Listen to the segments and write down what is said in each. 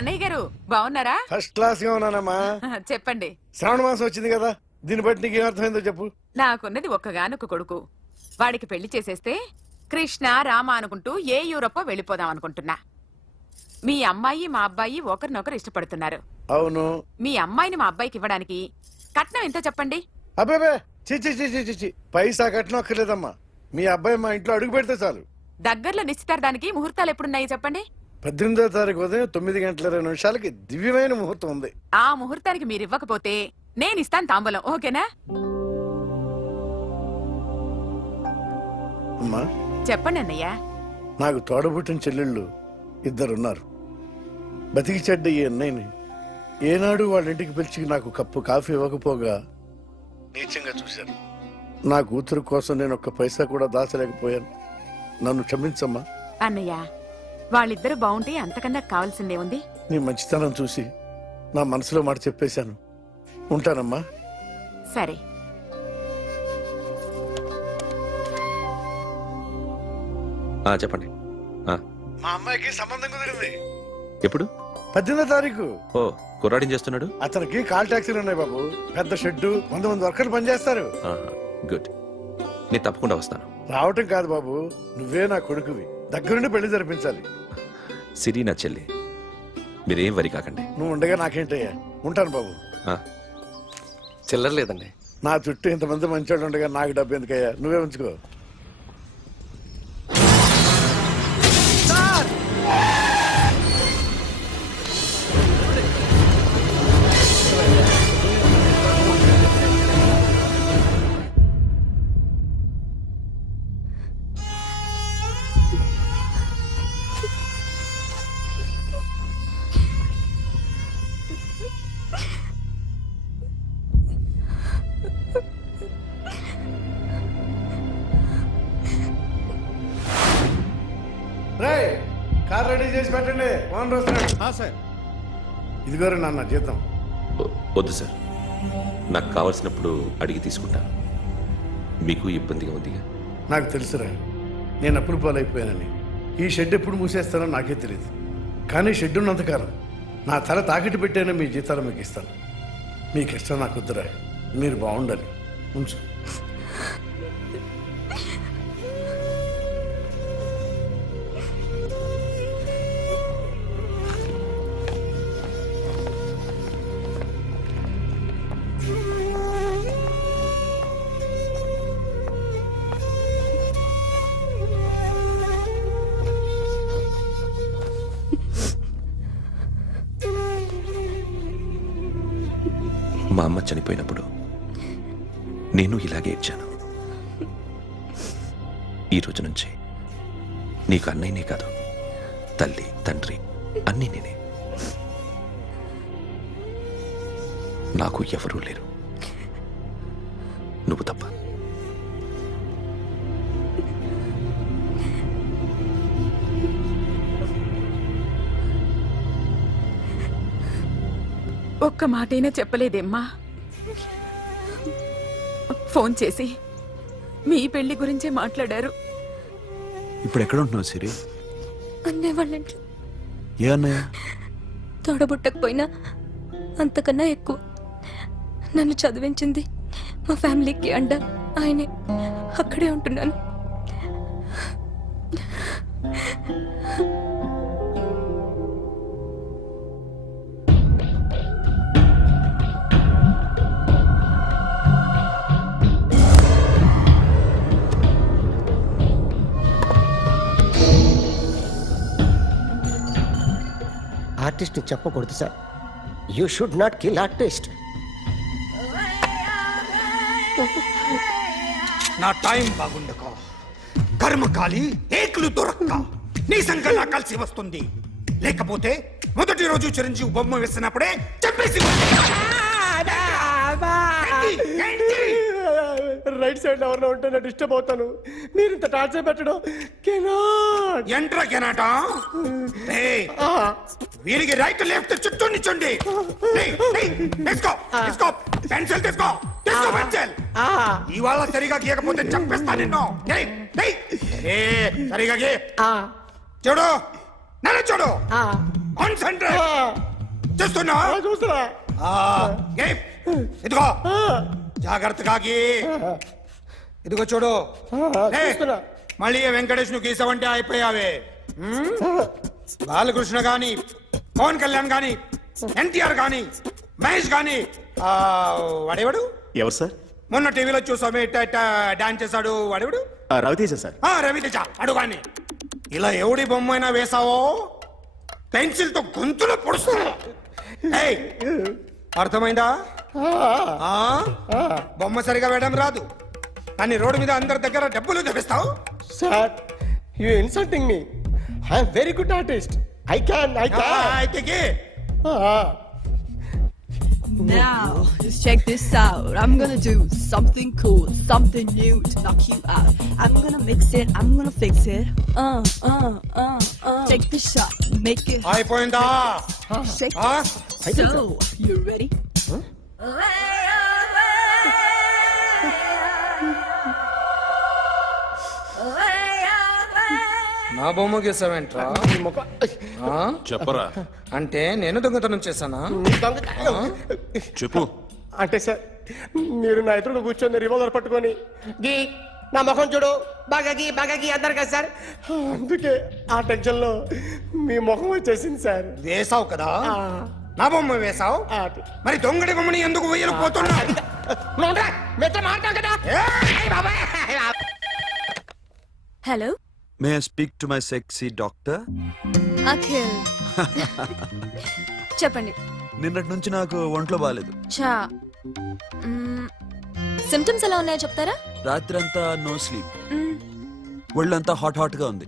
అన్నయ్య గారు బాగున్నారా? ఫస్ట్ క్లాస్ గా ఉన్నానమ్మా. చెప్పండి. శ్రావణ మాసం వచ్చింది కదా, దీన్ని బట్టి నీకు ఏమర్థమైందో చెప్పు. నాకున్నది ఒక్కగానొక్క కొడుకు. వాడికి పెళ్లి చేసేస్తే కృష్ణ రామ అనుకుంటూ ఏ యూరోపో వెళ్ళిపోదాం అనుకుంటున్నా. మీ అమ్మాయి మా అబ్బాయి ఒకరినొకరు ఇష్టపడుతున్నారు. అవును. మీ అమ్మాయిని మా అబ్బాయికి ఇవ్వడానికి కట్నం ఎంతో చెప్పండి. అబ్బాబే చిచి పైసా కట్నం అక్కర్లేదమ్మా. మీ అబ్బాయి మా ఇంట్లో అడుగు పెడితే చాలు. దగ్గరలో నిశ్చితార్థానికి ముహూర్తాలు ఎప్పుడున్నాయి చెప్పండి. 18వ తారీఖు ఉదయం 9:20 దివ్యమైన ముహూర్తం ఉంది. ఆ ముహూర్తానికి మీరు ఇవ్వకపోతే నేను ఇస్తాను తాంబూలం. ఓకేనా? అమ్మా చెప్పండి అన్నయ్య. నాకు తోడబుట్టిన చెల్లెళ్ళు 2 ఉన్నారు. బతికి చెడ్డ ఈ అన్నయ్యని ఏనాడు వాళ్ళ ఇంటికి పిలిచి నాకు కప్పు కాఫీ ఇవ్వకపోగా నీచంగా చూశాను. నా కూతురు కోసం నేను ఒక్క పైసా కూడా దాచలేకపోయాను. నన్ను క్షమించమ్మా. అన్నయ్య, వాళ్ళిద్దరూ బాగుంటే అంతకన్నా కావాల్సిందే ఉంది. నీ మంచితనం చూసి నా మనసులో మాట చెప్పేశాను. ఉంటానమ్మా. సరే. చెప్పండి. మా అమ్మాయికి సంబంధం కుదిరింది. ఎప్పుడు? 18వ తారీఖు. ఓ, కుర్రాడిని చేస్తున్నాడు. అతనికి కాల్ టాక్సీలు ఉన్నాయి బాబు. పెద్ద షెడ్డు, 100 మంది వర్కర్లు పనిచేస్తారు. గుడ్. నేను తప్పకుండా వస్తాను. రావటం కాదు బాబు, నువ్వే నా కొడుకువి. దగ్గరుండి పెళ్లి జరిపించాలి. సిరి నా చెల్లి, మీరేం వరి కాకండి. నువ్వు ఉండగా నాకేంటయ్యా. ఉంటాను బాబు. చిల్లర లేదండి. నా చుట్టూ ఇంతమంది మంచోళ్ళు ఉండగా నాకు డబ్బు ఎందుకయ్యా, నువ్వే ఉంచుకో. కార్ రెడీ చేసి పెట్టండి. ఓనర్ వస్తున్నాడు. సార్ ఇదిగోరు నాన్న జీతం. వద్దు సార్, నాకు కావాల్సినప్పుడు అడిగి తీసుకుంటాను. మీకు ఇబ్బందిగా ఉందిగా. నాకు తెలుసురా, నేను అప్పులు పాలైపోయానని. ఈ షెడ్ ఎప్పుడు మూసేస్తానో నాకే తెలియదు. కానీ షెడ్ ఉన్నంతకాలం నా తల తాకట్టు పెట్టైనా మీ జీతాలు మీకు ఇస్తాను. మీకు ఇష్టం నాకు వద్దురా, మీరు బాగుండాలి. ఉంచు. మా అమ్మ చనిపోయినప్పుడు నేను ఇలాగే ఇచ్చాను. ఈ రోజు నుంచి నీకు అన్నయ్యనే కాదు, తల్లి తండ్రి అన్నీ నేనే. నాకు ఎవరూ లేరు, నువ్వు తప్ప. ఒక్క మాటైనా చెప్పలేదేమ్మా? ఫోన్ చేసి మీ పెళ్లి గురించే మాట్లాడారు. ఇప్పుడు ఎక్కడ ఉంటున్నావు సిరి? అన్నయ్య వాళ్ళ ఇంట్లో. ఏ అన్నయ్య? తోడబుట్టకపోయినా అంతకన్నా ఎక్కువ నన్ను చదివించింది మా ఫ్యామిలీకి అండ ఆయనే. అక్కడే ఉంటున్నాను. ఆర్టిస్ట్ చెప్పకూడదు sir. You should not kill artist. నా టైం బాగుండకో, కర్మకాలి ఏకులు దొరక్క నీ సంకల్లా కలిసి వస్తుంది. లేకపోతే మొదటి రోజు చిరంజీవి బొమ్మ వేసినప్పుడే చెప్పేసి రైట్ సైడ్ ఎవరిలో ఉంటే నేను డిస్టర్బ్ అవుతాను. మీరు ఇంత టార్చర్ పెట్టడం ఎంట్రా కెనాట. వీరికి రైట్ లెఫ్ట్ చుట్టూ నిచ్చండి. పెన్సిల్ తీసుకో, పెన్సిల్. ఇవాళ సరిగా గీయకపోతే చంపేస్తా నిన్ను. సరిగా గీ. చూడు, నన్ను చూడు. కాన్సంట్రేట్ చూస్తున్నా చూస్తున్నా ఇదిగో జాగ్రత్తగా గీ. ఇదిగో చూడు లే. మళ్ళీ వెంకటేష్ ను గీసావంటే అయిపోయావే. బాలకృష్ణ గాని, పవన్ కళ్యాణ్ గాని, ఎన్టీఆర్ గాని, మహేష్ గాని, వాడేవాడు ఎవరు సార్? మొన్న టీవీలో చూసామే డాన్స్ చేశాడు వాడేవాడు? రవితేజ సార్. రవితేజ అడుగాని. ఇలా ఎవడి బొమ్మ అయినా వేసావో పెన్సిల్ తో గొంతులో పొడుస్తున్నా. ఏయ్, అర్థమైందా? బొమ్మ సరిగా వేయడం రాదు కానీ రోడ్డు మీద అందరి దగ్గర డబ్బులు తెప్పిస్తావు. Sir you insulting me. I'm very good artist. I can అయితే Now, just check this out. I'm gonna do something cool, something new to knock you out. I'm gonna mix it, I'm gonna fix it. Take the shot, make it hot. అయిపోయిందా? Shake Ah, So, you ready? నా బొమ్మ గీసావేంట్రా? చెప్పరా. అంటే నేను దొంగతనం చేశానా? చెప్పు. అంటే సార్ మీరు నా ఎదురుగా కూర్చొని రివాల్వర్ పట్టుకొని గీ నా ముఖం చూడు బాగా గీ అన్నారు కదా సార్. అందుకే ఆ టెన్షన్ లో మీ ముఖం వచ్చేసింది సార్. వేసావు కదా, నా బొమ్మ వేసావు. మరి దొంగడి బొమ్మని ఎందుకు వేయలు పోతున్నా? Hello, may I speak to my sexy doctor? Akhil. చెప్పండి. నిన్నటి నుంచి నాకు ఒంట్లో బాగాలేదు. చా సిమ్టమ్స్ ఎలా ఉన్నాయో చెప్తారా? రాత్రి అంతా నో స్లీప్. మ్మ్. ఒళ్ళంతా హాట్ గా ఉంది.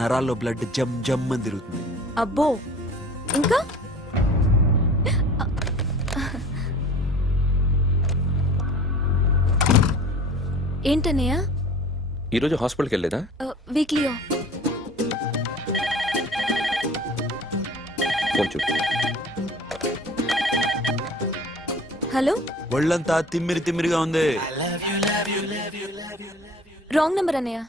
నరాల్లో బ్లడ్ జమ్ జమ్ అని తిరుగుతుంది. అబ్బో, ఇంకా ఏంటన్నయ్య? ఈరోజు హాస్పిటల్కి వెళ్ళేదా? Weekly off. ఫోన్ చూడు. హలో, ఒళ్ళంతా తిమ్మిరి తిమ్మిరిగా ఉంది. రాంగ్ నెంబర్ అన్నయ్య.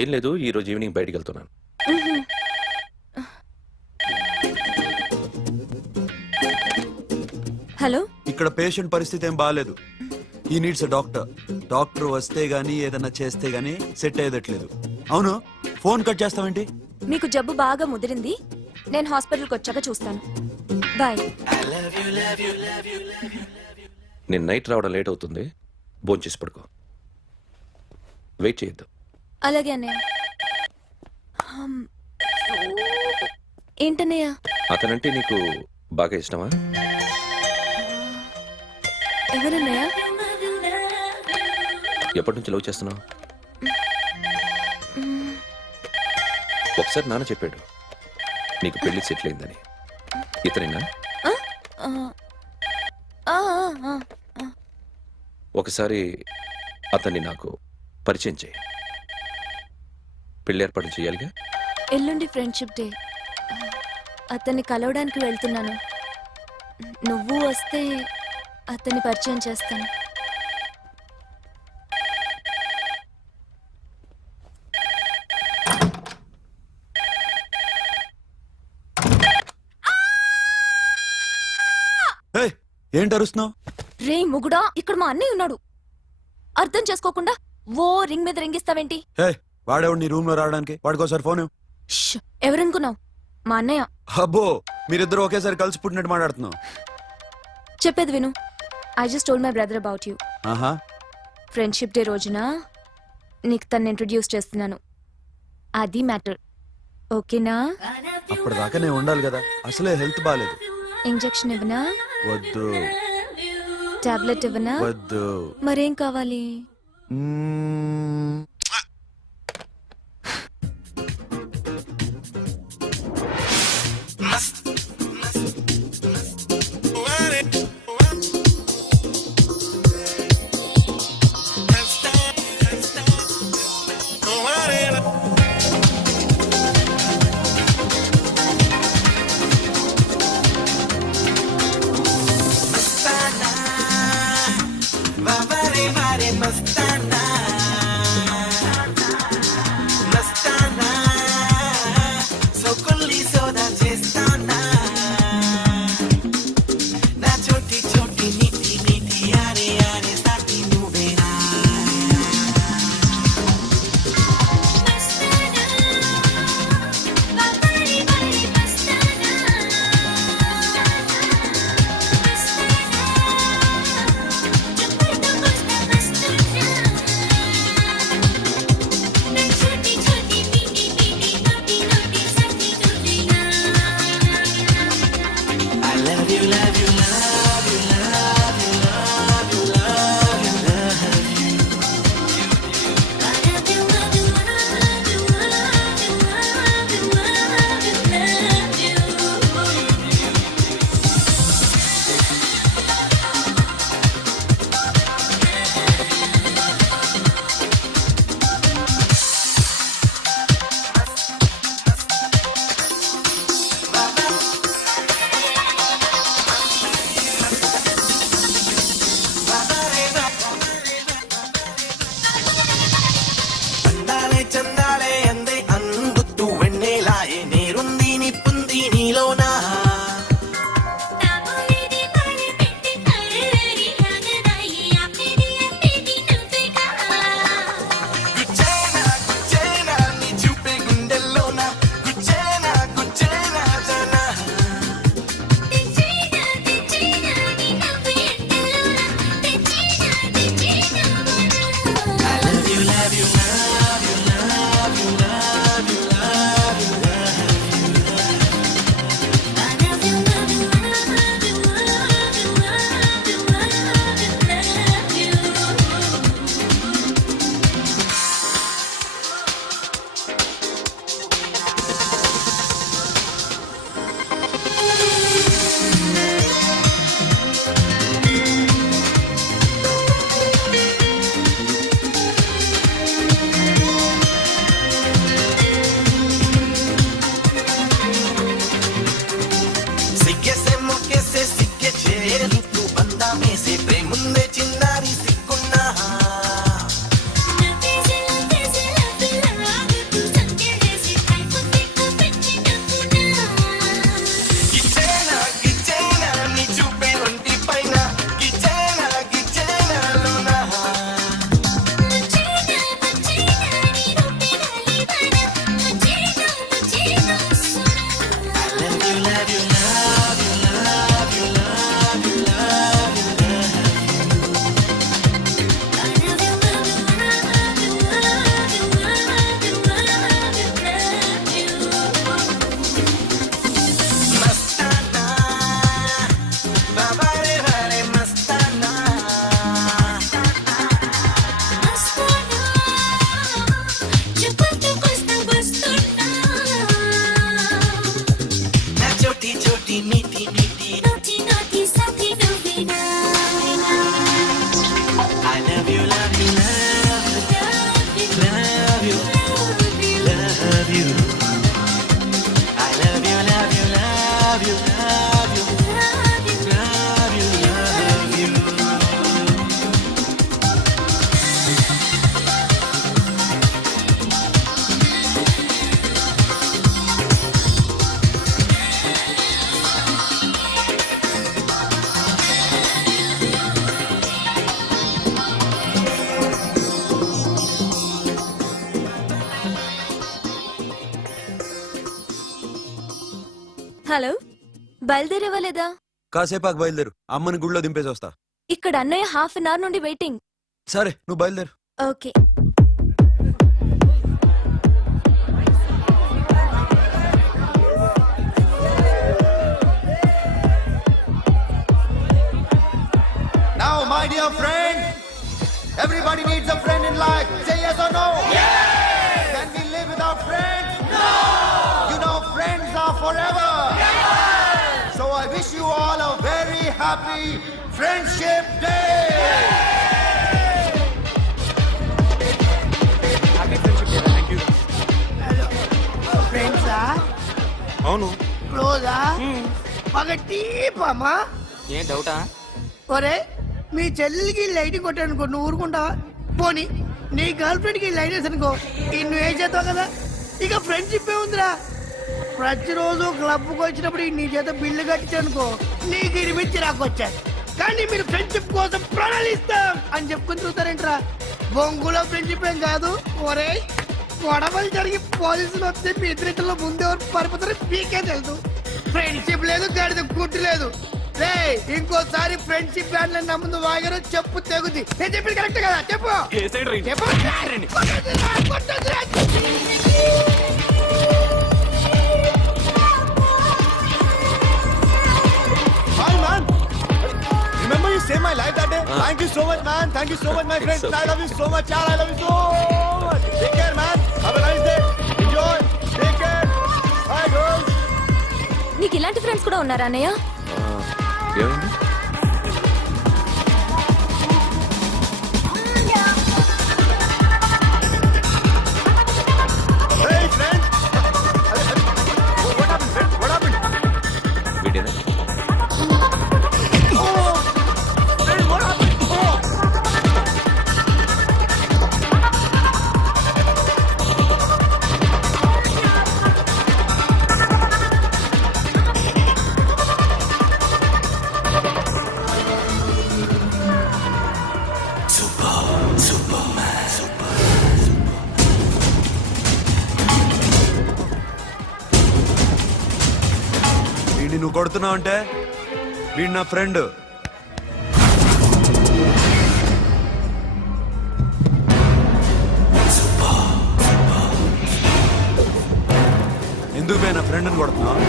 ఏం లేదు, ఈరోజు ఈవినింగ్ బయటికి వెళ్తున్నాను. హలో, ఇక్కడ పేషెంట్ పరిస్థితి ఏం బాగాలేదు. ఈ నీడ్స్ డాక్టర్. డాక్టర్ వస్తే గానీ ఏదన్నా చేస్తే గానీ సెట్ అయ్యేదట్లేదు. అవును, ఫోన్ కట్ చేస్తావేంటి? మీకు జబ్బు బాగా ముదిరింది. నేను హాస్పిటల్కి వచ్చాక చూస్తాను. బాయ్. నేను నైట్ రావడం లేట్ అవుతుంది, భోంచేసి పడుకో. వెయిట్ చేయొద్దు. అలాగే అన్నయ్య. ఏంటన్నయ్య? అతనంటే నీకు బాగా ఇష్టమా? ఎవరన్నయ్య? ఎప్పటి నుంచి లవ్ చేస్తున్నావు? ఒకసారి నాన్న చెప్పాడు నీకు పెళ్లి సెటిల్ అయిందని. ఇతనేనా? ఒకసారి అతన్ని నాకు పరిచయం చేయి. పెళ్లి ఏర్పాటు చేయాలిగా. ఎల్లుండి ఫ్రెండ్షిప్ డే. అతన్ని కలవడానికి వెళ్తున్నాను. నువ్వు వస్తే అతన్ని పరిచయం చేస్తాను. ఏంటి అరుస్తున్నావు? రే ముగుడా, ఇక్కడ మా అన్నయ్య ఉన్నాడు. అర్థం చేసుకోకుండా ఓ రింగ్ మీద రింగిస్తావేంటి? వాడేవాడు నీ రూమ్ లో రావడానికి? వాడికోసారి ఫోన్. ఎవరనుకున్నావు? మా అన్నయ్య. అబ్బో, మీరిద్దరు ఒకేసారి కలిసి పుట్టినట్టు మాట్లాడుతున్నావు. చెప్పేది విను. I just told my brother about you. ఆహా. ఫ్రెండ్షిప్ డే రోజున నీకు తను ఇంట్రడ్యూస్ చేస్తున్నాను. అది మ్యాటర్. ఓకేనా? అప్పటిదాకా నేను ఉండాలి కదా. అసలే హెల్త్ బాగాలేదు. ఇంజెక్షన్ ఇవ్వనా? వద్దు. టాబ్లెట్ ఇవ్వనా? వద్దు. మరేం కావాలి? హలో, బయలుదేరేవా లేదా? కాసేపాకు బయలుదేరు, అమ్మని గుళ్ళో దింపేసి వస్తా. ఇక్కడ అన్నయ్య హాఫ్ అన్ అవర్ నుండి వెయిటింగ్. సరే నువ్వు బయలుదేరు. Okay. Now, my dear friend, everybody needs a friend in life. Say yes or no? Yes! Can we live without friends? No! You know, friends are forever. Yes! So I wish you all a very happy Friendship Day! ఫ్రెండ్సా? అవును. క్లోజా? బాగా డీపమ్మా? ఏం డౌటా? ఒరే, మీ చెల్లికి lighting కొట్టానుకో, నువ్వు ఊరుకుంటావా? పోనీ నీ గర్ల్ ఫ్రెండ్ కి లైట్ వేసి అనుకో, నువ్వు ఏం చేస్తావు కదా? ఇక ఫ్రెండ్షిప్ ఏ ఉందిరా. ప్రతిరోజు క్లబ్కి వచ్చినప్పుడు నీ చేత బిల్లు కట్టించనుకో, నీకు ఇరిమిచ్చి రాకొచ్చాను. కానీ మీరు ఫ్రెండ్షిప్ కోసం ప్రణాళిస్తాం అని చెప్పుకుని చూస్తారేంట్రా? బొంగులో ఫ్రెండ్షిప్ ఏం కాదు. ఒరే, గొడవలు జరిగి పోలీసులు వస్తే మీ ఇద్దరిలో ముందెవరు పరిపోతారో మీకే తెలుసు. ఫ్రెండ్షిప్ లేదు, గడిద గుడ్డు లేదు. రే, ఇంకోసారి ఫ్రెండ్షిప్ బ్యాండ్ నా ముందు వాగారు చెప్పు తెగుద్ది. నేను చెప్పింది కరెక్ట్ కదా? చెప్పు చెప్పు. Hi, man. Remember you saved my life that day? Thank you so much, man. Thank you so much, my friend. I love you so much, yaar. I love you so much. Take care, man. Have a nice day. Enjoy. Take care. Bye, girls. నీకు ఇలాంటి friends కూడా ఉన్నారా అన్నయ్య? ఏమైంది? Hey, friend. What happened, friend? What happened? వీడేనా? Oh, friend, what happened? Oh. వీడిని నువ్వు కొడుతున్నావు అంటే వీడు నా ఫ్రెండ్. ఎందుకు పోయి నా ఫ్రెండ్ని కొడుతున్నావు?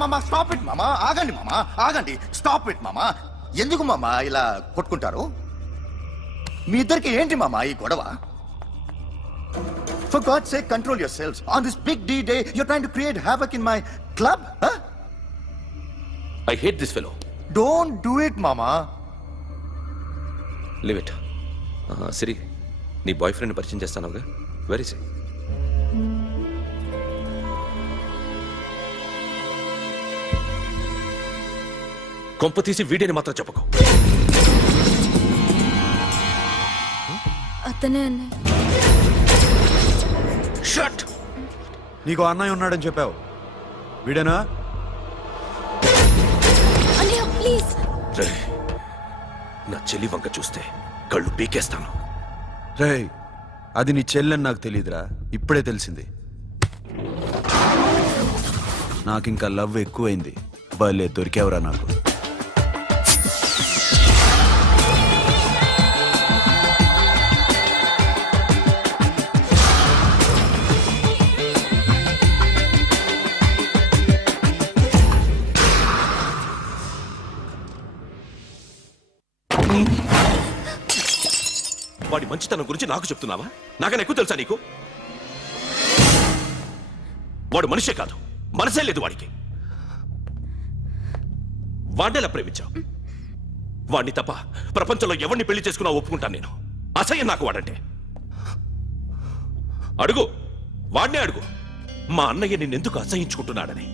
Mama, stop it, Mama. Agandi, Mama. Agandi, stop it, Mama. ఎందుకు మామ ఇలా కొట్టుకుంటారు? మీ ఇద్దరికి ఏంటి మామ ఈ గొడవ? For God's sake, control yourselves. On this big D day, you're trying to create havoc in my club? Huh? I hate this fellow. Don't do it, mama. Leave it. Siri, నీ బాయ్ ఫ్రెండ్ పరిచయం చేస్తానుగా. Very సే. కొంప తీసి వీడియోని మాత్రం చెప్పకు. అతనే అన్నయ్య. Shut. నీకు అన్నయ్య ఉన్నాడని చెప్పావు, వీడేనా? అన్నయ్య ప్లీజ్. రే, నా చెల్లి వంక చూస్తే కళ్ళు పీకేస్తాను. రేయ్, అది నీ చెల్లెని నాకు తెలియదురా, ఇప్పుడే తెలిసింది. నాకింకా లవ్ ఎక్కువైంది. భలే దొరికావురా నాకు. వాడి మంచితనం గురించి నాకు చెప్తున్నావా? నాకన్నా ఎక్కువ తెలుసా నీకు? వాడు మనిషే కాదు, మనసే లేదు వాడికి. వాడినేలా ప్రేమించావు? వాడిని తప్ప ప్రపంచంలో ఎవరిని పెళ్లి చేసుకున్నా ఒప్పుకుంటాను నేను. అసహ్యం నాకు వాడంటే. అడుగు, వాడినే అడుగు, మా అన్నయ్య నిన్నెందుకు అసహించుకుంటున్నాడని.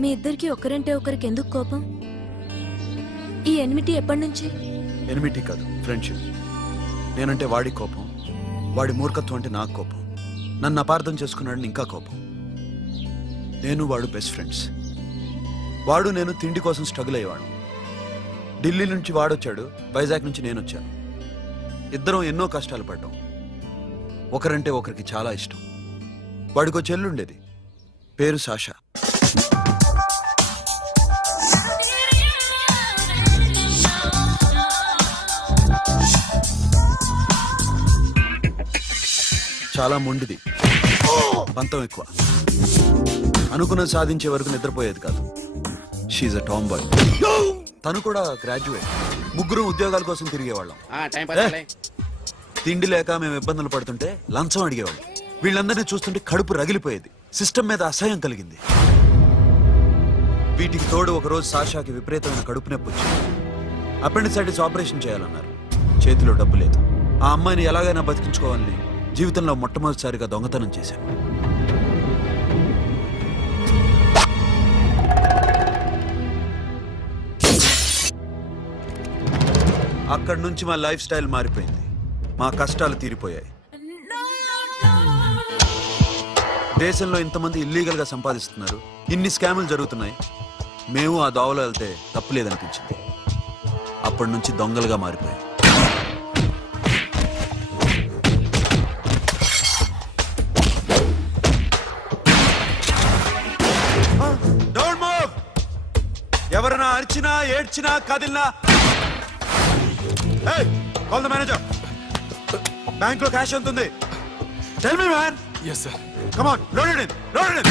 మీ ఇద్దరికి ఒకరంటే ఒకరికి ఎందుకు కోపం? ఈ ఎనిమిటి ఎప్పటి నుంచి? ఎనిమిటీ కాదు, ఫ్రెండ్షిప్. నేనంటే వాడి కోపం, వాడి మూర్ఖత్వం అంటే నాకు కోపం. నన్ను అపార్థం చేసుకున్నాడని ఇంకా కోపం. నేను వాడు బెస్ట్ ఫ్రెండ్స్. వాడు నేను తిండి కోసం స్ట్రగుల్ అయ్యేవాడు. ఢిల్లీ నుంచి వాడొచ్చాడు, వైజాగ్ నుంచి నేను వచ్చాను. ఇద్దరం ఎన్నో కష్టాలు పడ్డాం. ఒకరంటే ఒకరికి చాలా ఇష్టం. వాడికో చెల్లుండేది, పేరు సాషా. చాలా మొండిది, పంతం ఎక్కువ. అనుకున్నది సాధించే వరకు నిద్రపోయేది కాదు. She a tomboy. తను కూడా గ్రాడ్యుయేట్. ముగ్గురు ఉద్యోగాల కోసం తిరిగేవాళ్ళం. తిండి లేక మేము ఇబ్బందులు పడుతుంటే లంచం అడిగేవాళ్ళం. వీళ్ళందరినీ చూస్తుంటే కడుపు రగిలిపోయేది. సిస్టమ్ మీద అసహ్యం కలిగింది. వీటికి తోడు ఒకరోజు సాషాకి విపరీతమైన కడుపు నొప్పి వచ్చింది. అపెండిసైటిస్ ఆపరేషన్ చేయాలన్నారు. చేతిలో డబ్బు లేదు. ఆ అమ్మాయిని ఎలాగైనా బతికించుకోవాలని జీవితంలో మొట్టమొదటిసారిగా దొంగతనం చేశాను. అక్కడి నుంచి మా లైఫ్ స్టైల్ మారిపోయింది. మా కష్టాలు తీరిపోయాయి. దేశంలో ఇంతమంది ఇల్లీగల్ గా సంపాదిస్తున్నారు, ఇన్ని స్కాములు జరుగుతున్నాయి. మేము ఆ దోవలో వెళ్తే తప్పులేదనిపించింది. అప్పటి నుంచి దొంగలుగా మారిపోయాం. Don't move. ఎవరైనా అరిచినా ఏడ్చినా కదిలినా కాల్ ద మేనేజర్. బ్యాంక్ లో క్యాష్ ఎంత ఉంది? Tell me man. Yes sir. Come on, load it in, load it in.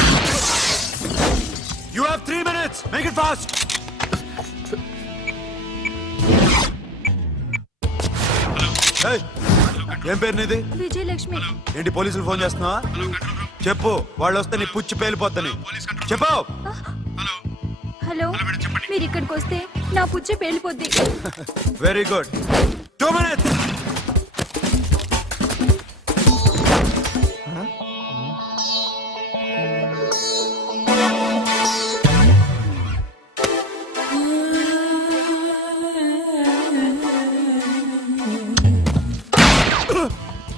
You have 3 minutes. Make it fast. ఏం పేరు నీది? విజయలక్ష్మి. ఏంటి పోలీసులు ఫోన్ చేస్తున్నావా? చెప్పు, వాళ్ళు వస్తే నీ పుచ్చి పేలిపోద్దని చెప్పు. హలో, మీరు ఇక్కడికి వస్తే నా పుచ్చే పేలిపోద్ది. Very good. 2 minutes.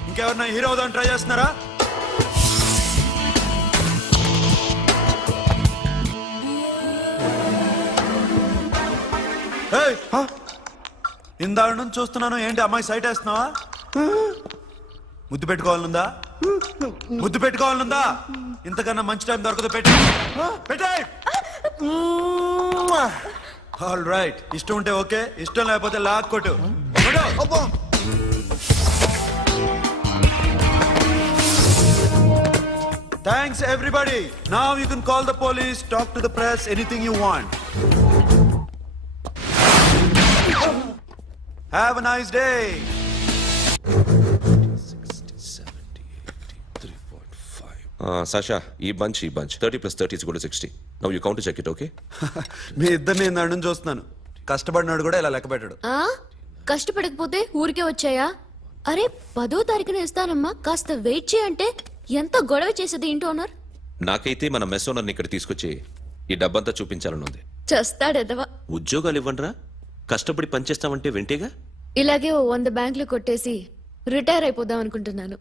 ఇంకెవరన్నా హీరో అవుదాం ట్రై చేస్తున్నారా? ఇందాక నుంచి చూస్తున్నాను, ఏంటి అమ్మాయి సైట్ వేస్తున్నావా? ముద్దు పెట్టుకోవాలనుందా? ముద్దు పెట్టుకోవాలనుందా? ఇంతకన్నా మంచి టైం దొరకదు. పెట్టే. ఆల్ రైట్, ఇష్టం ఉంటే ఓకే, ఇష్టం లేకపోతే లాక్ కొట్టు. Thanks everybody. Now you can call the police, talk to the press, anything you want. Have a nice day. Sasha, ఈ bunch 30 plus 30 is equal to 60. Now you count to check it, okay? మీ ఇద్దరిని నేను నన్ను చూస్తున్నాను. కష్టపడినాడు కూడా ఇలా లెక్క పెట్టాడు. ఆ కష్టపడకపోతే ఊరికే వచ్చాయా? అరే 10వ తారీఖున ఇస్తానమ్మా, కాస్త వెయిట్ చేయంటే ఎంత గొడవ చేసేది ఏంటి ఓనర్. నాకైతే మన మెస్ ఓనర్ని ఇక్కడ తీసుకొచ్చి ఈ డబ్బంతా చూపించాలని ఉంది. చస్తాడెదవా. ఉద్యోగాలు ఇవ్వండిరా, కష్టపడి పనిచేస్తామంటే వింటేగా. ఇలాగే ఓ 100 బ్యాంకులు కొట్టేసి రిటైర్ అయిపోదాం అనుకుంటున్నాను.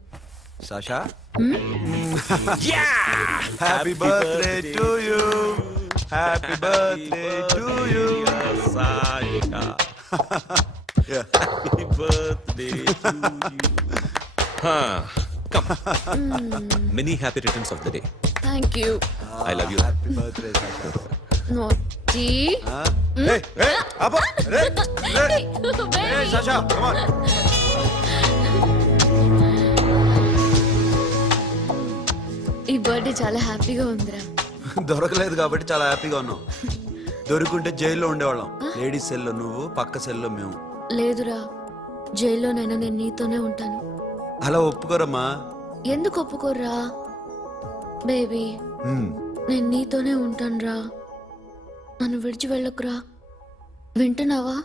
Sasha, happy birthday to you. Happy birthday to you. Happy birthday to you. Come. Many happy returns of the day. Thank you. I love you. Happy birthday Sasha. నోటి ఏయ్, ఏయ్, ఆపు. రే, రే. ఏయ్, సాషా, come on. ఈ birthday చాలా హ్యాపీగా ఉందిరా. దొరకలేదు కాబట్టి చాలా హ్యాపీగా ఉన్నాం. దొరుకుంటే జైల్లో ఉండేవాళ్ళం. లేడీస్ సెల్లో నువ్వు, పక్క సెల్లో మేము. లేదురా, జైల్లోనైనా నేను నీతోనే ఉంటాను. అలా ఒప్పుకోరమ్మా. ఎందుకు ఒప్పుకోర్రా బేబీ? నేను నీతోనే ఉంటానురా, నన్ను విడిచి వెళ్ళకురా. వింటున్నావా?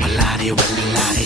Wallare, wallare,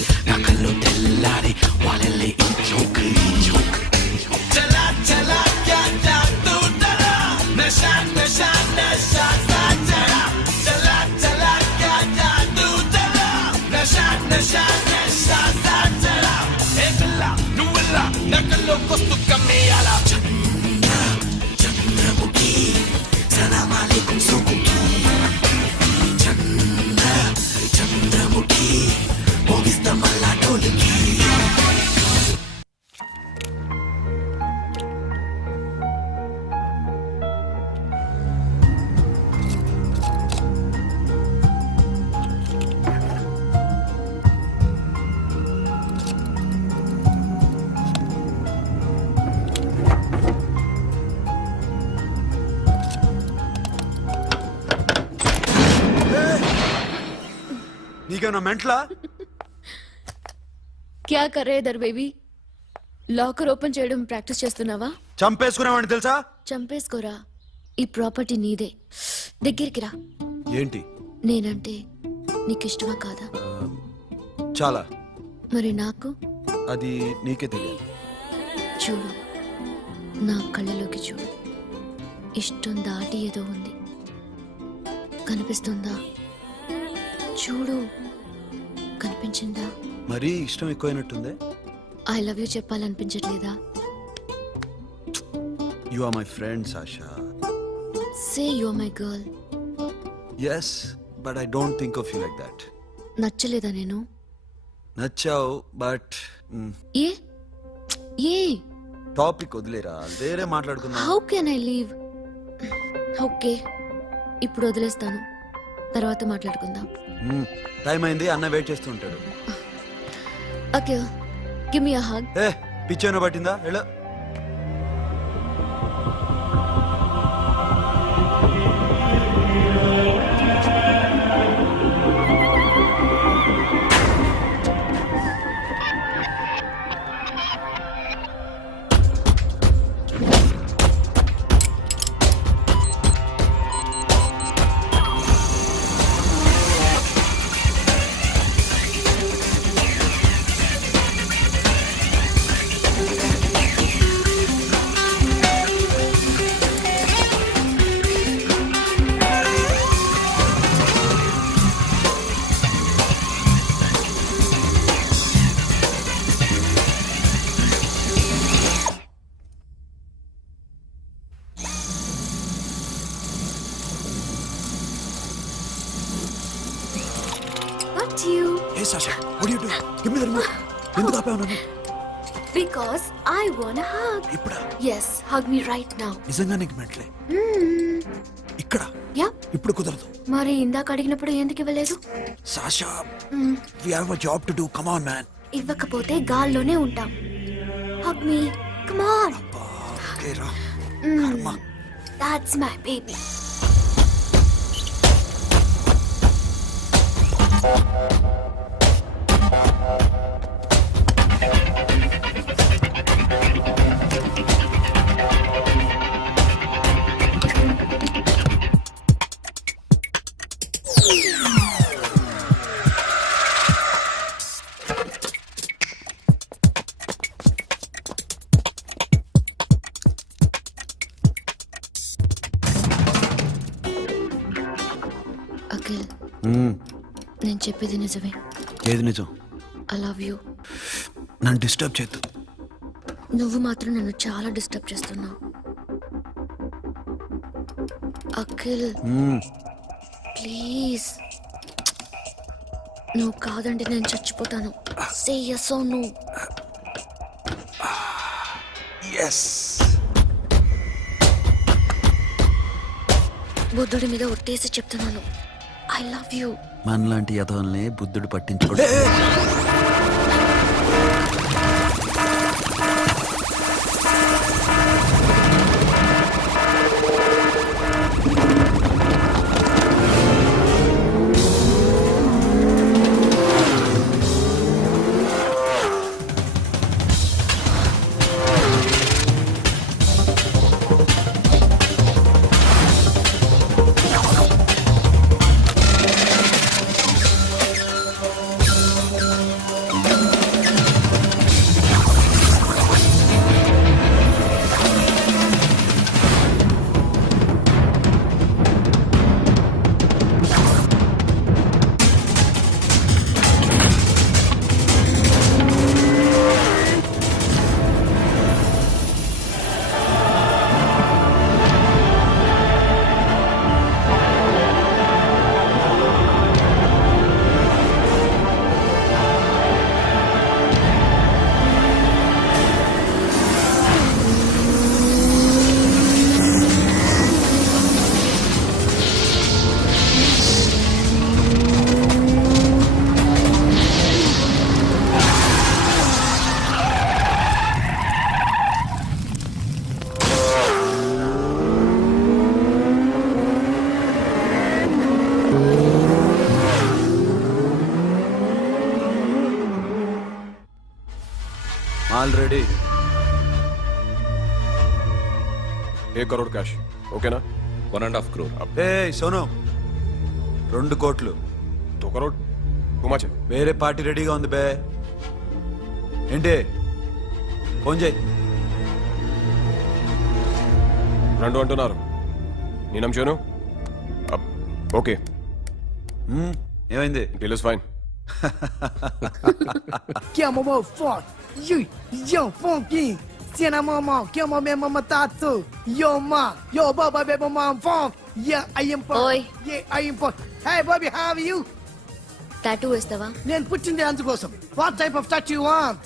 నీకేమన్నా మెంట్లా? క్యా కరే దర్ బేబీ లాకర్ ఓపెన్ చేయడం ప్రాక్టీస్ చేస్తున్నావా? చంపేసుకునేవాడిని తెలుసా? చంపేసుకోరా, ఈ ప్రాపర్టీ నీదే. దగ్గరికి రా. ఏంటి? నేనంటే నీకు ఇష్టమా కాదా? చాలా. మరి నాకు? అది నీకే తెలియాలి. చూడు, నా కళ్ళలోకి చూడు. ఇష్టం దాటి ఏదో ఉంది, కనిపిస్తుందా? చూడు, కనిపించిందా? మరీ ఇష్టం ఎక్కువైనట్టుందే. ఐ లవ్ యూ చెప్పాలనిపించట్లేదా? You are my friend Sasha. Say you are my girl. Yes, but I don't think of you like that. నచ్చలేదా నేను? నచ్చావు, బట్ ఏ ఏ టాపిక్ వదిలేరా, వేరే మాట్లాడుకుందాం. How can I leave? Okay, ఇప్పుడు వదిలేస్తాను, తర్వాత మాట్లాడుకుందాం. టైం అయింది, అన్న వెయిట్ చేస్తూ ఉంటాడు. Okay, give me a hug. ఏ పిచ్చోన పట్టిందా? వెళ్ళు. What you? ఏ Sasha, what are you doing? Give me the remote. ఎందుకు ఆపావు నన్ను? Because I want a hug. ఇప్పుడా? Yes, hug me right now. నిజంగా నీకు మెంట్లే? ఇక్కడ Yeah. ఇప్పుడు కుదరదు. మరి ఇందాక అడిగినప్పుడు ఎందుకు ఇవ్వలేదు? Sasha, we have a job to do. Come on, man. ఇవ్వకపోతే గాల్లోనే ఉంటాం. Hug me. Come on. Okay, రా. కర్మ. That's my baby. అఖిల్, నేను చెప్పేది నిజమే. ఏది నిజం? I love you. నన్ను డిస్టర్బ్ చేయొద్దు. నువ్వు మాత్రం నన్ను చాలా డిస్టర్బ్ చేస్తున్నావు. అఖిల్, ప్లీజ్. నువ్వు కాదంటే నేను చచ్చిపోతాను. సే yes or no. ఎస్. బుద్ధుడి మీద ఒట్టేసి చెప్తున్నాను, ఐ లవ్ యూ. మనలాంటి యథోల్ని బుద్ధుడు పట్టించుకోడు. ఆల్రెడీ 1 करोड़ कैश ओके ना 1.5 crore. ఏ సోను 2 కోట్లు 2 करोड़ टू मच है వేరే పార్టీ రెడీగా ఉంది బే ఏంటి ఫోన్ చేయి రెండు అంటున్నారు నేను నమ్ముచాను ఓకే ఏమైంది deal is fine Que é mamão forte. Yo, funky. Cena mamão, que é uma mesma matatu. Yo, ma. Yo, baba, baby, mom, funk. Yeah, I am funk. Oi. Yeah, I am funk. Hey, Bobby, how are you? Tattoo వేస్తావా? నేను పుట్టింది అందుకోసం. What type of tattoo you want?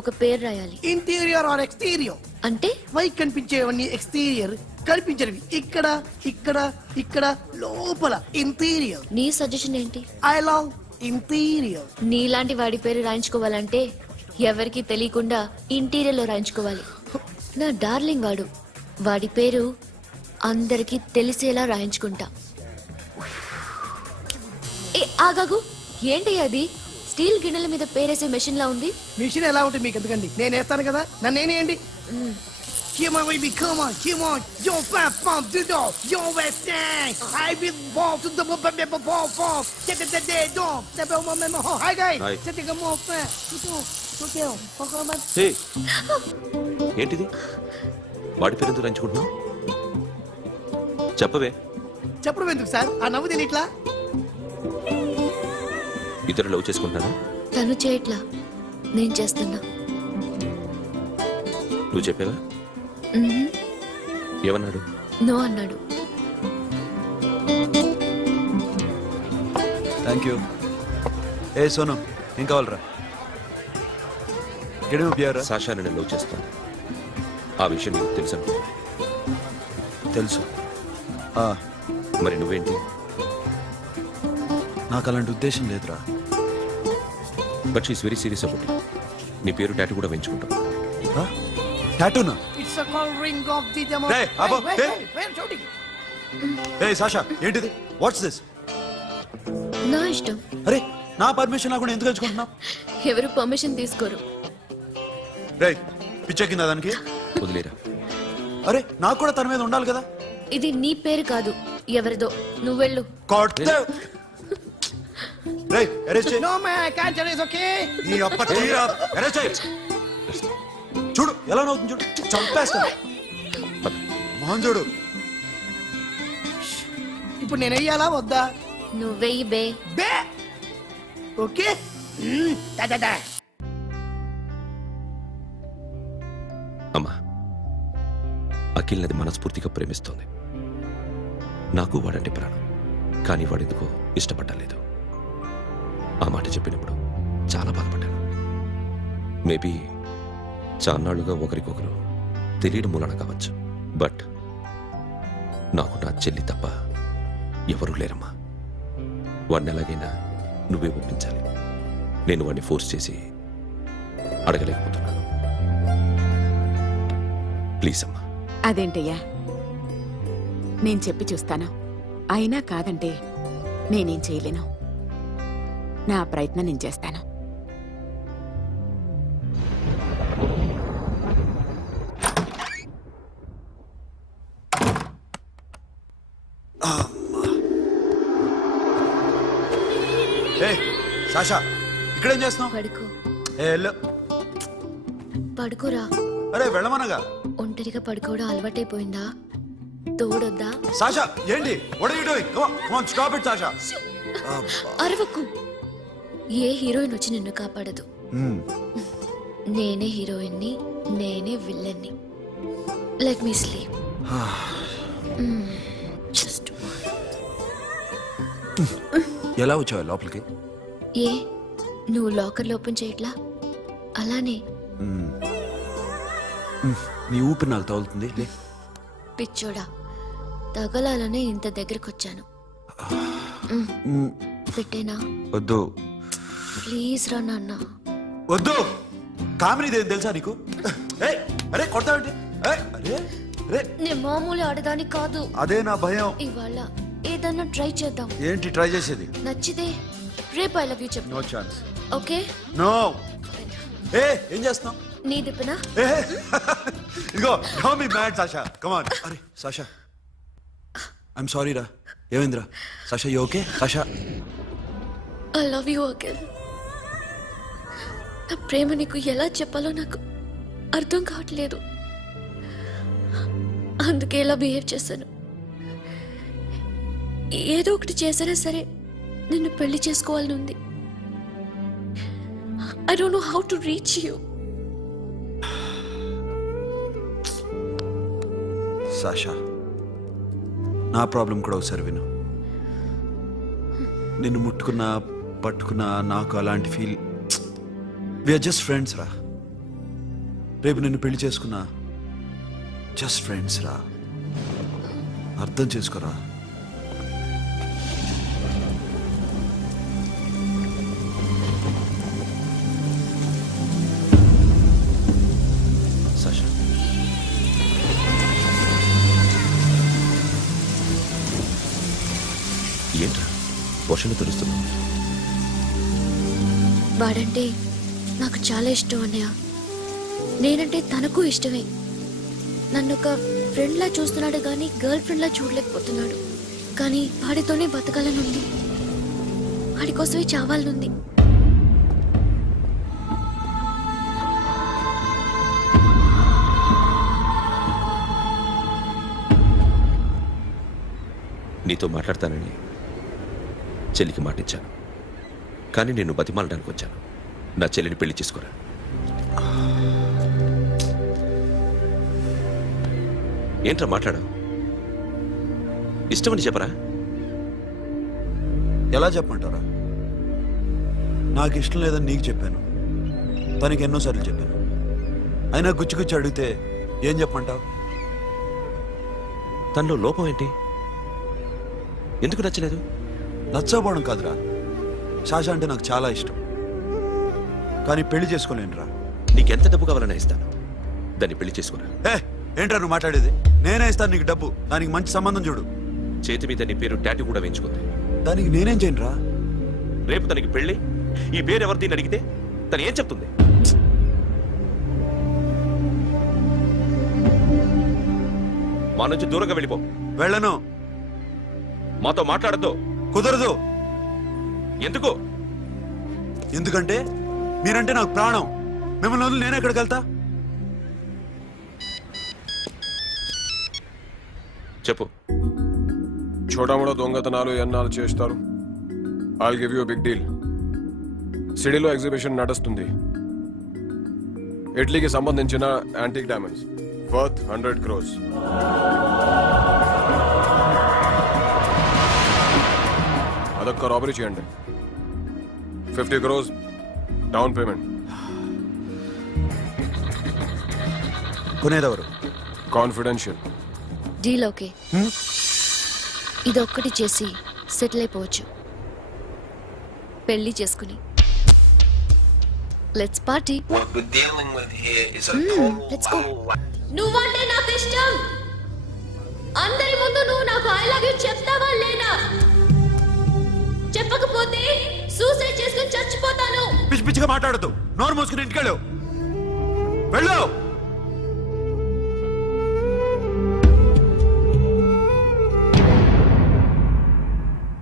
ఒక పేరు రాయాలి. Interior or exterior? అంటే పై కనిపించేవన్నీ exterior, కనిపించేవి ఇక్కడ ఇక్కడ ఇక్కడ లోపల ఇంటీరియర్. నీ సజెషన్ ఏంటి? I love interior. నీలాంటి వాడి పేరు రాయించుకోవాలంటే ఎవరికి తెలియకుండా ఇంటీరియర్ లో రాయించుకోవాలి. నా డార్లింగ్ వాడు, వాడి పేరు అందరికి తెలిసేలా రాయించుకుంటా. ఏ ఆగాగు, ఏంటి అది? స్టీల్ గిన్నెల మీద పేరేసే మెషిన్ లా ఉంది. మిషన్ ఎలా ఉంటుంది మీకు ఎందుకండి, నేను వేస్తాను కదా, నన్ను నేనేయండి. Come on, baby, come on, come on. Yo, fat fun, do do. Yo, West End. I will ball to the ball, ball. Get the day, don't. Never remember. Hi, guys. Hi. Set the more fat. Okay, okay. Hey, ఏంటిది వాడి పేరు ఎందుకు రంచుకుంటున్నావు? చెప్పవే. చెప్పడం ఎందుకు sir, ఆ నవ్వు తిని ఇట్లా. ఇద్దరు లవ్ చేసుకుంటాను. తను చేయట్లా, నేను చేస్తున్నా. నువ్వు చెప్పావా? ఏమన్నాడు? నో అన్నాడు. Thank you. ఏ సోను ఏం కావాలరా? గడిమ బియారా? సాషాని నేను లవ్ చేస్తాను. ఆ విషయం నీకు తెలుసు అనుకో. తెలుసు. మరి నువ్వేంటి? నాకు అలాంటి ఉద్దేశం లేదురా. But she's very serious about it. నీ పేరు టాటూ కూడా వేయించుకుంటాం. టాటూనా? It's a call ring of the demo. Hey, Abo, hey. Wait, shouting. A Sasha ఏంటిది? What's this? నా ఇష్టం. అరే నా పర్మిషన్ లేకుండా ఎందుకు ఎంచుకుంటున్నావు? ఎవరు పర్మిషన్ తీసుకోరు. రే పిచ్చెక్కిందా దానికి? వదిలేరా. అరే నాకు కూడా తన మీద ఉండాలి కదా. ఇది నీ పేరు కాదు, ఎవరిదో. నువ్వెళ్ళు. రేయ్ అరెస్ట్ చేయి. No, man, I can't tell you, it's okay? నీ అప్ప తీరా అరెస్ట్ చేయి. చూడు ఎలా నవ్వుతుంది చూడు, చంపేస్తా. మోహన్ చూడు. ఇప్పుడు నేను వెయ్యాలా వద్దా? నువ్వెయ్యి బే. బే ఓకే. Da. అమ్మా, అఖిల్ నది మనస్ఫూర్తిగా ప్రేమిస్తోంది. నాకు వాడంటే ప్రాణం, కానీ వాడెందుకో ఇష్టపడలేదు. ఆ మాట చెప్పినప్పుడు చాలా బాధపడ్డాను. మేబీ చాన్నాళ్లుగా ఒకరికొకరు తెలియడం మూలన కావచ్చు. బట్ నాకు నా చెల్లి తప్ప ఎవరూ లేరమ్మా. వాడిని ఎలాగైనా నువ్వే ఒప్పించాలి. నేను వాడిని ఫోర్స్ చేసి అడగలేకపోతున్నాను. ప్లీజ్ అమ్మా. అదేంటయ్యా, నేను చెప్పి చూస్తాను. అయినా కాదంటే నేనేం చేయలేను. నా ప్రయత్నం నేను చేస్తాను. ఏ సాషా ఇక్కడేం చేస్తున్నావు? పడుకో. ఏ వెళ్ళు. పడుకోరా. అరే వెళ్ళమనగా. ఒంటరిగా పడుకోవడం అలవాటైపోయిందా? తోడొద్దా? సాషా ఏంటి? What are you doing? Come on stop it Sasha. అరవకు. ఏ హీరోయిన్ వచ్చి నిన్ను కాపాడదు. నేనే హీరోయిన్ని, నేనే విల్లన్ని. Let me sleep. జస్ట్ ఎలా వచ్చావు లోపలికి? ఏ నువ్వు లాకర్లో ఓపెన్ చేయట్లా? అలానే. నీ ఊపిరి నాకు తగులుతుంది. లే. పిచ్చోడా, తగలాలనే ఇంత దగ్గరకొచ్చాను. పెట్టేనా? వద్దు. ప్లీజ్ రా నాన్న. వద్దు. కామెడీ తెలుసా నీకు? ఏయ్ అరే కొడతావేంటి? ఏయ్ అరే అరే నేను మామూలు ఆడదాని కాదు. అదే నా భయం. ఇవాళ ఏదన్నా ట్రై చేద్దాం. ఏంటి ట్రై చేసేది? నచ్చితే రేపు ఐ లవ్ యూ చెప్పు. No chance. ఓకే? నో. ఏ ఏం చేస్తున్నావు? నీ దిప్పునా? ఇదిగో don't be mad Sasha, come on. అరే సాషా, ఐఎమ్ సారీ రా. ఏమైందిరా Sasha? You okay Sasha? I love you again. నా ప్రేమ నీకు ఎలా చెప్పాలో నాకు అర్థం కావట్లేదు. అందుకే ఇలా బిహేవ్ చేశాను. ఏదో ఒకటి చేసినా సరే నిన్ను పెళ్లి చేసుకోవాలని ఉంది. I don't know how to reach you. Sasha, నా ప్రాబ్లం కూడా ఒకసారి విను. నిన్ను ముట్టుకున్నా పట్టుకున్నా నాకు అలాంటి ఫీల్. వీఆర్ జస్ట్ ఫ్రెండ్స్ రా. రేపు నిన్ను పెళ్లి చేసుకున్నా జస్ట్ ఫ్రెండ్స్ రా. అర్థం చేసుకోరా. సాషా, ఏంట్రా వర్షంలో తెలుస్తున్నావు? వాడంటే నాకు చాలా ఇష్టం అన్నయ్య. నేనంటే తనకు ఇష్టమే. నన్ను ఒక ఫ్రెండ్లా చూస్తున్నాడు కానీ గర్ల్ ఫ్రెండ్లా చూడలేకపోతున్నాడు. కానీ వాడితోనే బతకాలని ఉంది. వాడి కోసమే చావాలనుంది. నీతో మాట్లాడతానని చెల్లికి మాటిచ్చాను, కానీ నేను బతిమాలడానికి వచ్చాను. నా చెల్లిని పెళ్లి చేసుకోరా. ఏంట్రా మాట్లాడావు? ఇష్టమని చెప్పరా? ఎలా చెప్పమంటారా? నాకు ఇష్టం లేదని నీకు చెప్పాను, తనకి ఎన్నోసార్లు చెప్పాను. అయినా గుచ్చి గుచ్చి అడిగితే ఏం చెప్పమంటావు? తనలో లోపం ఏంటి? ఎందుకు నచ్చలేదు? నచ్చకపోవడం కాదురా, శాష అంటే నాకు చాలా ఇష్టం, కానీ పెళ్లి చేసుకోలేనురా. నీకెంత డబ్బు కావాలన్నా ఇస్తాను, దాన్ని పెళ్లి చేసుకోరా. ఏంట్రా నువ్వు మాట్లాడేది? నేనే ఇస్తాను నీకు డబ్బు, దానికి మంచి సంబంధం చూడు. చేతి మీద నీ పేరు టాటూ కూడా వేయించుకుంది. దానికి నేనేం చేయనురా? రేపు తనకి పెళ్లి, ఈ పేరు ఎవరిది అడిగితే తను ఏం చెప్తుంది? మా నుంచి దూరంగా వెళ్ళిపో. వెళ్ళను. మాతో మాట్లాడద్దు. కుదరదు. ఎందుకు? ఎందుకంటే మీరంటే నాకు ప్రాణం. మిమ్మల్ని వదిలి నేను ఎక్కడికి వెళ్తా? చెప్పు. చోటామోడా దొంగతనాలు ఎన్నాళ్ళు చేస్తారు? I'll give you big deal. సిటీలో ఎగ్జిబిషన్ నడుస్తుంది. ఇటలీకి సంబంధించిన యాంటిక్ డైమండ్స్ వర్త్ 100 crores. అదొక్క రాబరీ చేయండి. 50 crores డౌన్ పేమెంట్. కొనేదెవరు? కాన్ఫిడెన్షియల్. Deal okay. ఇదొక్కటి చేసి సెటిల్ అయిపోవచ్చు. పెళ్లి చేసుకుని లెట్స్ పార్టీ. Let's go. నువ్వంటే నాకు ఇష్టం. అందరి ముందు నువ్వు నాకు ఐ లవ్ యు చెప్తావా లేదా? చెప్పకపోతే సూసైడ్ చేసుకుని చచ్చిపోతాను. పిచ్చి పిచ్చిగా మాట్లాడద్దు. నోరు మూసుకుని ఇంటికి వెళ్ళు. వెళ్ళు.